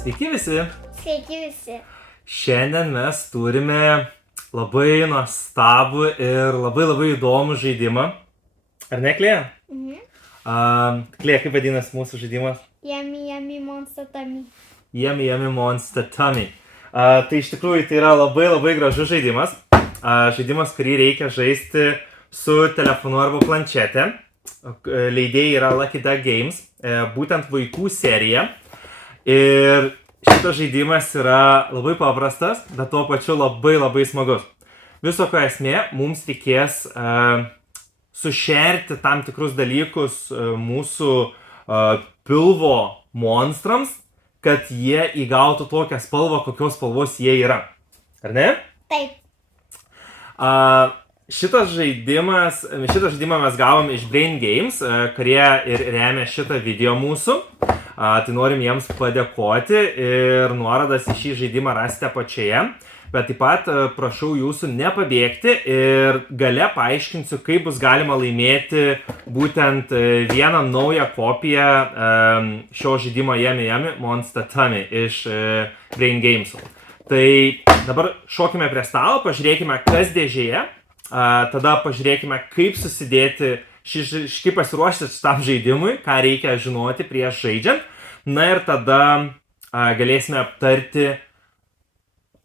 Sveiki visi. Sveiki visi. Šiandien mes turime labai nuostabų ir labai įdomų žaidimą. Ar ne, Klėja? Klėja, kaip vadinasi mūsų žaidimas? Yummy Monster Tummy. Yummy Monster Tummy. Tai iš tikrųjų tai yra labai gražus žaidimas. Žaidimas, kurį reikia žaisti su telefonu arba planšete. Leidėjai yra Lucky Duck Games, būtent vaikų serija. Ir šitas žaidimas yra labai paprastas, bet tuo pačiu labai smagus. Viso ko esmė, mums reikės sušerti tam tikrus dalykus mūsų pilvo monstrams, kad jie įgautų tokią spalvą, kokios spalvos jie yra. Ar ne? Taip. Šitą žaidimą mes gavom iš Brain Games, kurie ir remia šitą video mūsų. Tai norim jiems padėkoti ir nuorodas į šį žaidimą rasite apačioje. Bet taip pat prašau jūsų nepabėgti ir gale paaiškinsiu, kaip bus galima laimėti būtent vieną naują kopiją šio žaidimo Yummy Monster Tummy iš Brain Games. Tai dabar šokime prie stalo, pažiūrėkime, kas dėžėje. Tada pažiūrėkime, kaip susidėti, kaip pasiruošti šitam žaidimui, ką reikia žinoti prieš žaidžiant. Na ir tada galėsime aptarti,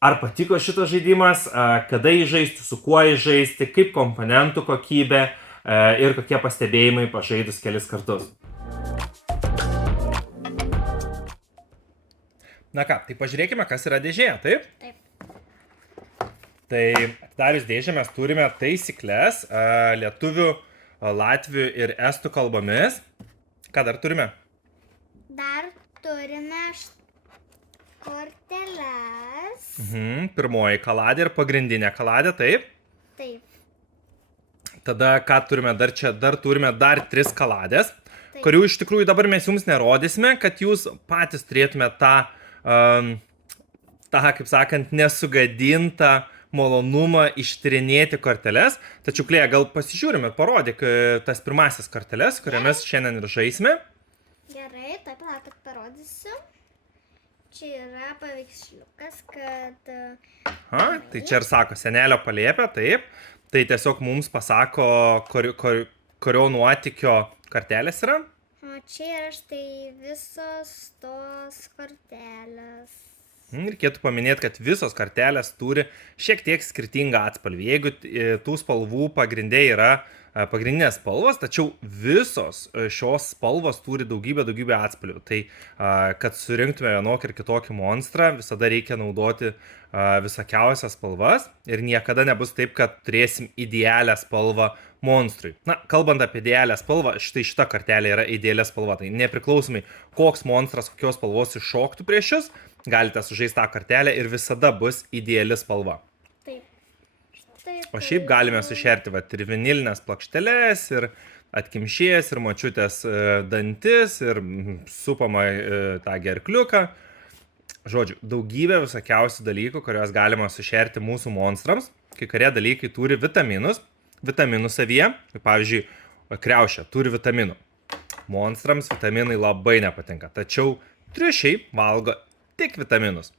ar patiko šitas žaidimas, kada jį žaisti, su kuo jį žaisti, kaip komponentų kokybė ir kokie pastebėjimai pažaidus kelis kartus. Na ką, tai pažiūrėkime, kas yra dėžėje, taip? Taip. Tai atidarius dėžę mes turime taisyklės lietuvių, latvių ir estų kalbomis. Ką dar turime? Dar turime korteles. Pirmoji kaladė ir pagrindinė kaladė, taip? Taip. Tada ką turime dar čia? Dar turime dar 3 kaladės, Taip. Kurių iš tikrųjų dabar mes jums nerodysime, kad jūs patys turėtume tą, kaip sakant, nesugadintą malonumą ištyrinėti korteles. Tačiau, Klėja, gal pasižiūrime, parodyk tas pirmasis korteles, kuriamis šiandien ir žaisime. Gerai, taip pat parodysiu. Čia yra paveiksliukas, kad... Tai čia ir sako senelio palėpė, taip. Tai tiesiog mums pasako, kurio nuotykio kortelės yra. O čia yra štai visos tos kortelės. Reikėtų paminėti, kad visos kortelės turi šiek tiek skirtingą atspalvį. Jeigu tų spalvų pagrindė yra pagrindinės spalvos, tačiau visos šios spalvos turi daugybę atspalvių. Tai, kad surinktume vienokį ir kitokį monstrą, visada reikia naudoti visokiausias spalvas ir niekada nebus taip, kad turėsim idealią spalvą monstrui. Na, kalbant apie idealią spalvą, štai šita kortelė yra idealią spalva. Tai nepriklausomai, koks monstras, kokios spalvos iššoktų prieš jūs, galite sužaisti tą kortelę ir visada bus ideali spalva. Taip. O šiaip galime sušerti ir vinilinės plokšteles, ir atkimšėjas, ir močiutės dantis, ir supamą tą gerkliuką. Žodžiu, daugybė visokiausių dalykų, kuriuos galima sušerti mūsų monstrams. Kai kurie dalykai turi vitaminų savyje. Pavyzdžiui, kriaušė turi vitaminų. Monstrams vitaminai labai nepatinka. Tačiau triušiai valgo tik vitaminus.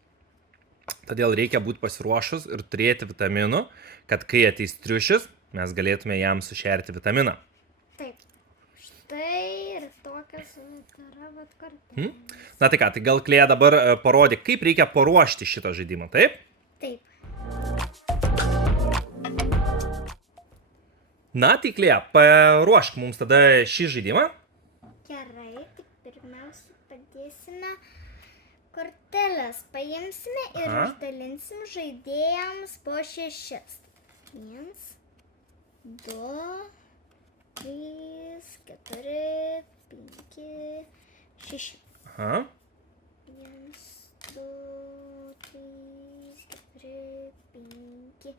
Todėl reikia būti pasiruošus ir turėti vitaminų, kad kai ateis triušis, mes galėtume jam sušerti vitaminą. Taip. Štai ir tokias yra kortelės. Na tai ką, tai gal Klėja dabar parodė, kaip reikia paruošti šitą žaidimą, taip? Taip. Na tai Klėja, paruošk mums tada šį žaidimą. Gerai, tik pirmiausia padėsime korteles. Paimsime ir išdalinsim žaidėjams po 6. 1, 2, 3, 4, 5, 6. 1, 2, 3, 4, 5,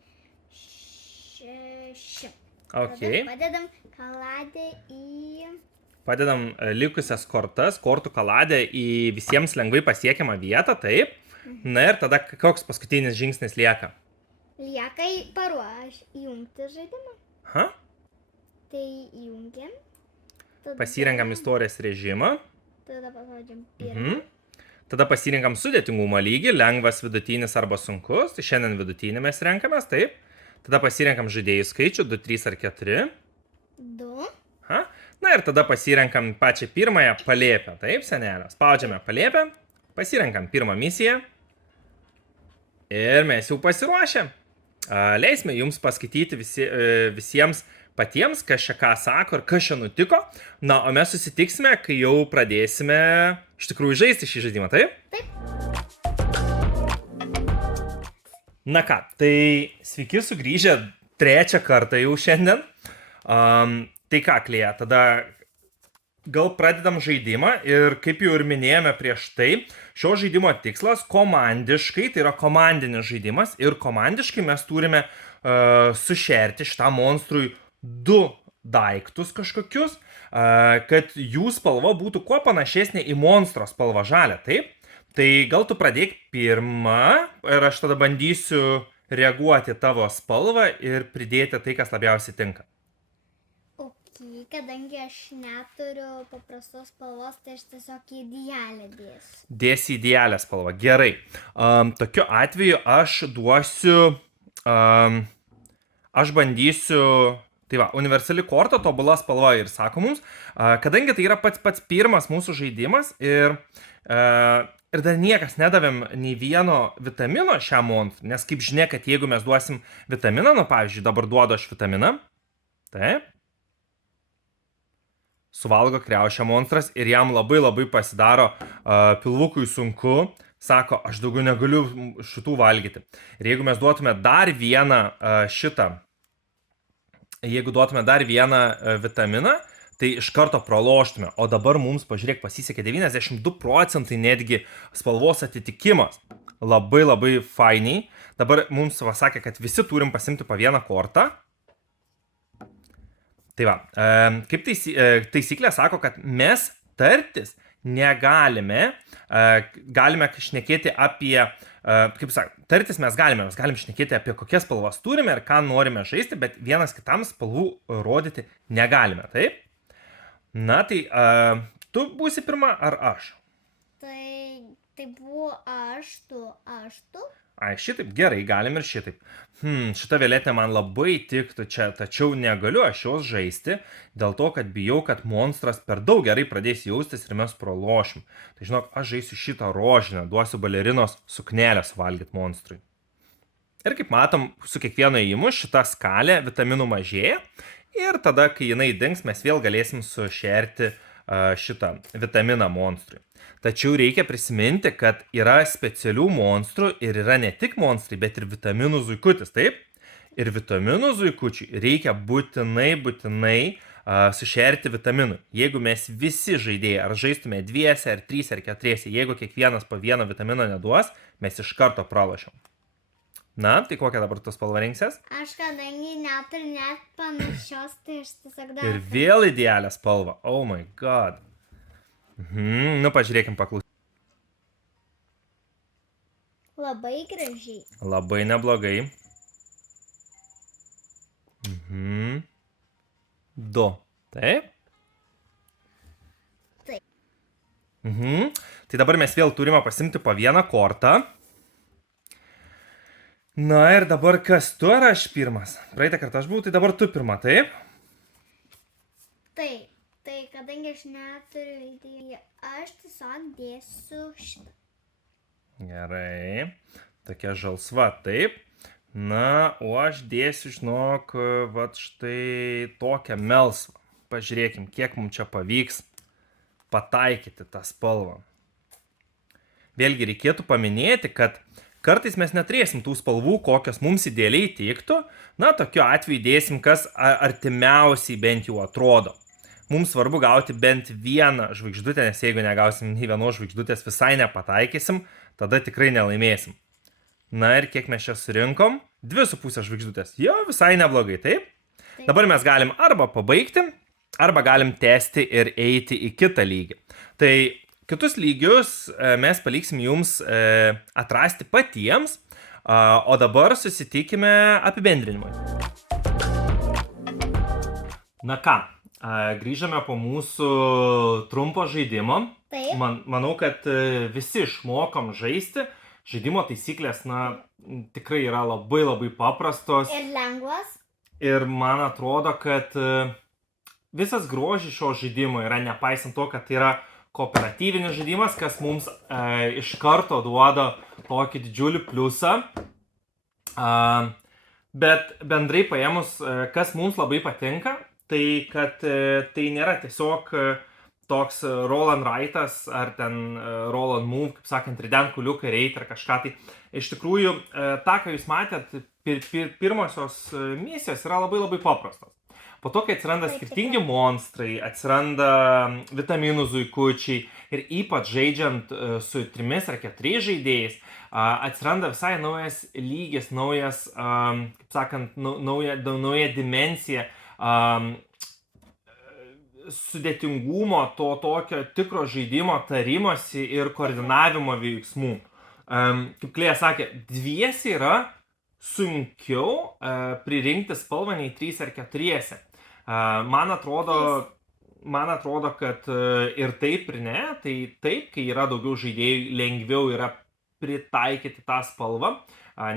6. Okay. Padedam kaladę į... Padedam likusias kortų kaladę į visiems lengvai pasiekiamą vietą, taip. Na ir tada koks paskutinis žingsnis lieka? Lieka įjungti žaidimą. Tai įjungiam. Pasirenkam istorijos režimą. Tada paspaudžiam pirmą. Tada pasirinkam sudėtingumo lygį, lengvas, vidutinis arba sunkus. Tai šiandien vidutinį mes renkamės, taip. Tada pasirinkam žaidėjų skaičių, 2, 3 ar 4. 2. Na ir tada pasirenkam pačią pirmąją palėpę, taip, senelė. Spaudžiame palėpę, pasirenkam pirmą misiją. Ir mes jau pasiruošę. Leisime jums paskaityti visiems patiems, kas čia ką sako ir kas čia nutiko. Na, o mes susitiksime, kai jau pradėsime iš tikrųjų žaisti šį žaidimą, taip? Taip. Na ką, tai sveiki sugrįžę trečią kartą jau šiandien. Tai ką, Klėja, tada gal pradedam žaidimą ir kaip jau ir minėjome prieš tai, šio žaidimo tikslas komandiškai, tai yra komandinis žaidimas ir komandiškai mes turime sušerti šitam monstrui 2 daiktus kažkokius, kad jų spalva būtų kuo panašesnė į monstro spalvą žalią, taip? Tai gal tu pradėk pirmą ir aš tada bandysiu reaguoti tavo spalvą ir pridėti tai, kas labiausiai tinka. Kadangi aš neturiu paprastos spalvos, tai aš tiesiog idealią dėsiu. Dėsi idealią spalvą. Gerai. Tokiu atveju aš duosiu, aš bandysiu, tai va, universali korta, tobula spalva ir sako mums, kadangi tai yra pats pirmas mūsų žaidimas ir dar niekas nedavėm nei vieno vitamino šiam monstrui, nes kaip žinia, kad jeigu mes duosim vitaminą, nu pavyzdžiui, dabar duodu aš vitaminą, taip, suvalgo kriaušę monstras ir jam labai pasidaro pilvukui sunku, sako, aš daugiau negaliu šitų valgyti. Ir jeigu mes duotume dar vieną jeigu duotume dar vieną vitaminą, tai iš karto praloštume. O dabar mums, pažiūrėk, pasisekė 92% netgi spalvos atitikimas. Labai fainiai. Dabar mums pasakė, kad visi turim pasimti po vieną kortą. Tai va, kaip taisyklė sako, kad mes tartis negalime, galime šnekėti apie, kaip sako, tartis mes galim šnekėti apie kokias spalvas turime ir ką norime žaisti, bet vienas kitam spalvų rodyti negalime, taip? Na, tai tu būsi pirma ar aš? Tai buvo aš, tu. Ai, šitaip, gerai, galim ir šitaip. Šita violetinė man labai tiktų čia, tačiau negaliu aš jos žaisti, dėl to, kad bijau, kad monstras per daug gerai pradės jaustis ir mes pralošim. Tai žinok, aš žaisiu šitą rožinę, duosiu balerinos suknelę suvalgyti monstrui. Ir kaip matom, su kiekvienu ėjimu šita skalė vitaminų mažėja ir tada, kai jinai dings, mes vėl galėsim sušerti šitą vitaminą monstrui. Tačiau reikia prisiminti, kad yra specialių monstrų ir yra ne tik monstrai, bet ir vitaminų zuikutis, taip? Ir vitaminų zuikučiui reikia būtinai sušerti vitaminų. Jeigu mes visi žaidėjai, ar žaistume 2, ar 3, ar 4, jeigu kiekvienas po vieną vitaminą neduos, mes iš karto pralošiam. Na, tai kokią dabar tu spalvą rinksies? Aš kadangi neturiu net panašios, tai aš tiesiog dar. Ir vėl idealią spalvą. Oh my god. Nu, pažiūrėkim paklausyti. Labai gražiai. Labai neblogai. 2. Taip? Taip. Tai dabar mes vėl turime pasimti po vieną kortą. Na ir dabar kas tu ar aš pirmas? Praeitą kartą aš buvau, tai dabar tu pirma, taip? Taip. Tai kadangi aš neturiu idėjų, aš tiesiog dėsiu šitą. Gerai. Tokia žalsva, taip. Na, o aš dėsiu, žinok, vat štai tokią melsvą. Pažiūrėkim, kiek mums čia pavyks pataikyti tą spalvą. Vėlgi reikėtų paminėti, kad kartais mes neturėsim tų spalvų, kokios mums idealiai tiktų. Na, tokiu atveju dėsim, kas artimiausiai bent jau atrodo. Mums svarbu gauti bent vieną žvaigždutę, nes jeigu negausim nei vienos žvaigždutės, visai nepataikysim, tada tikrai nelaimėsim. Na ir kiek mes čia surinkom? 2,5 žvaigždutės. Jo, visai neblogai, taip? Dabar mes galim arba pabaigti, arba galim tęsti ir eiti į kitą lygį. Tai kitus lygius mes paliksim jums atrasti patiems, o dabar susitikime apibendrinimui. Na ką? Grįžame po mūsų trumpo žaidimo. Taip. Manau, kad visi išmokom žaisti. Žaidimo taisyklės, tikrai yra labai labai paprastos. Ir lengvas. Ir man atrodo, kad visas grožis šio žaidimo yra, nepaisant to, kad tai yra kooperatyvinis žaidimas, kas mums iš karto duoda tokį didžiulį pliusą. Bet bendrai paėmus, kas mums labai patinka, tai kad tai nėra tiesiog toks roll and write'as ar ten roll and move, kaip sakant, rident kuliukai reit ar kažką. Tai iš tikrųjų, tą, ką jūs matėt, pirmosios misijos yra labai labai paprastos. Po to, kai atsiranda skirtingi monstrai, atsiranda vitaminų zuikučiai ir ypač žaidžiant su 3 ar 4 žaidėjais, atsiranda visai naujas lygis, naujas, kaip sakant, nauja dimensija, sudėtingumo, to tokio tikro žaidimo tarimosi ir koordinavimo veiksmų. Kaip Klėja sakė, dviesi yra sunkiau pririnkti spalvą nei 3 ar 4. Man atrodo, kad ir taip ir ne, tai taip, kai yra daugiau žaidėjų, lengviau yra pritaikyti tą spalvą,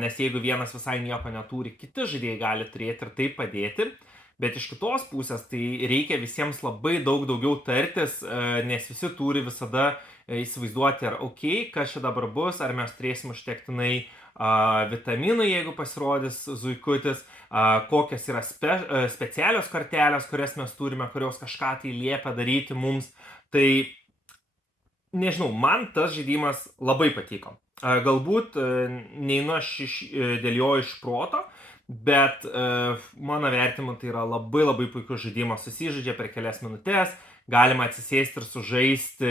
nes jeigu vienas visai nieko neturi, kiti žaidėjai gali turėti ir taip padėti. Bet iš kitos pusės tai reikia visiems labai daugiau tartis, nes visi turi visada įsivaizduoti, ar kas čia dabar bus, ar mes turėsim užtektinai vitaminų, jeigu pasirodys zuikutis, kokios yra specialios kortelės, kurias mes turime, kurios kažką tai liepia daryti mums. Tai, nežinau, man tas žaidimas labai patiko. Galbūt neinu aš dėl jo iš proto, bet mano vertimu tai yra labai labai puikus žaidimas, susižaidžia per kelias minutės, galima atsisėsti ir sužaisti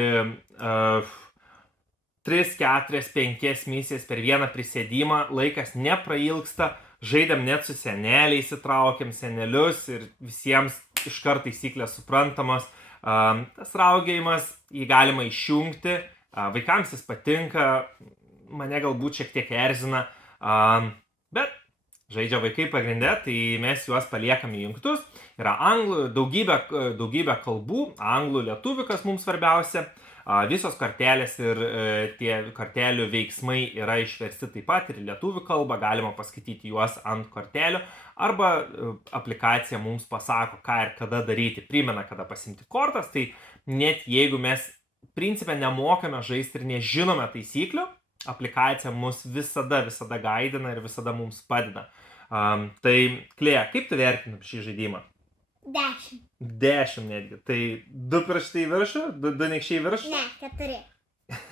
3, 4, 5 misijas per vieną prisėdimą, laikas neprailgsta, žaidėm net su seneliais, įtraukėm senelius ir visiems iškart taisyklės suprantamos. Tas raugėjimas, jį galima išjungti, vaikams jis patinka, mane galbūt šiek tiek erzina, bet žaidžia vaikai pagrinde, tai mes juos paliekam įjungtus. Yra daugybė kalbų, anglų, lietuvių, kas mums svarbiausia. Visos kortelės ir tie kortelių veiksmai yra išversti taip pat ir lietuvių kalbą, galima paskaityti juos ant kortelių, arba aplikacija mums pasako, ką ir kada daryti, primena, kada pasimti kortas, tai net jeigu mes principę nemokame žaisti ir nežinome taisyklių, aplikacija mus visada gaidina ir visada mums padeda. Tai, Klėja, kaip tu vertinam šį žaidimą? 10. 10 netgi. Tai 2 pirštai į viršų, 2 nykščiai į viršų? Ne,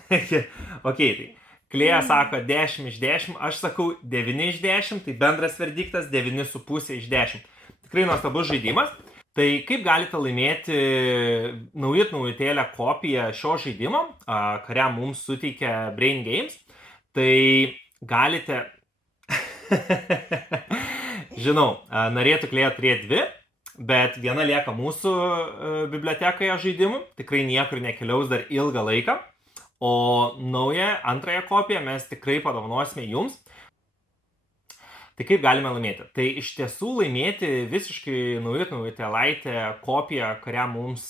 4. Ok, tai Klėja sako 10 iš 10, aš sakau 9 iš 10, tai bendras verdiktas 9,5 iš 10. Tikrai nuostabus žaidimas. Tai kaip galite laimėti naujutėlę kopiją šio žaidimo, kurią mums suteikia Brain Games, tai galite, žinau, norėtų Klėja turėti 2, bet viena lieka mūsų bibliotekoje žaidimų, tikrai niekur nekeliaus dar ilgą laiką, o naują antrąją kopiją mes tikrai padovanosime jums. Tai kaip galime laimėti? Tai iš tiesų laimėti visiškai naujutėlaitę kopiją, kurią mums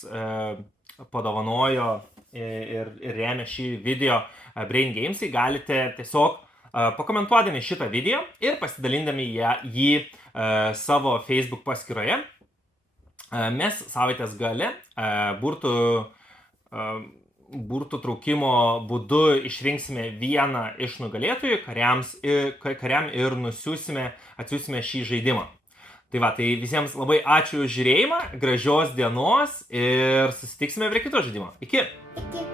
padovanojo ir remia šį video Brain Games, galite tiesiog pakomentuodami šitą video ir pasidalindami jį savo Facebook paskyroje. Mes savaitės gale burtų traukimo būdu išrinksime vieną iš nugalėtojų, kuriam ir atsiųsime šį žaidimą. Tai va, tai visiems labai ačiū už žiūrėjimą, gražios dienos ir susitiksime prie kito žaidimo. Iki! Iki.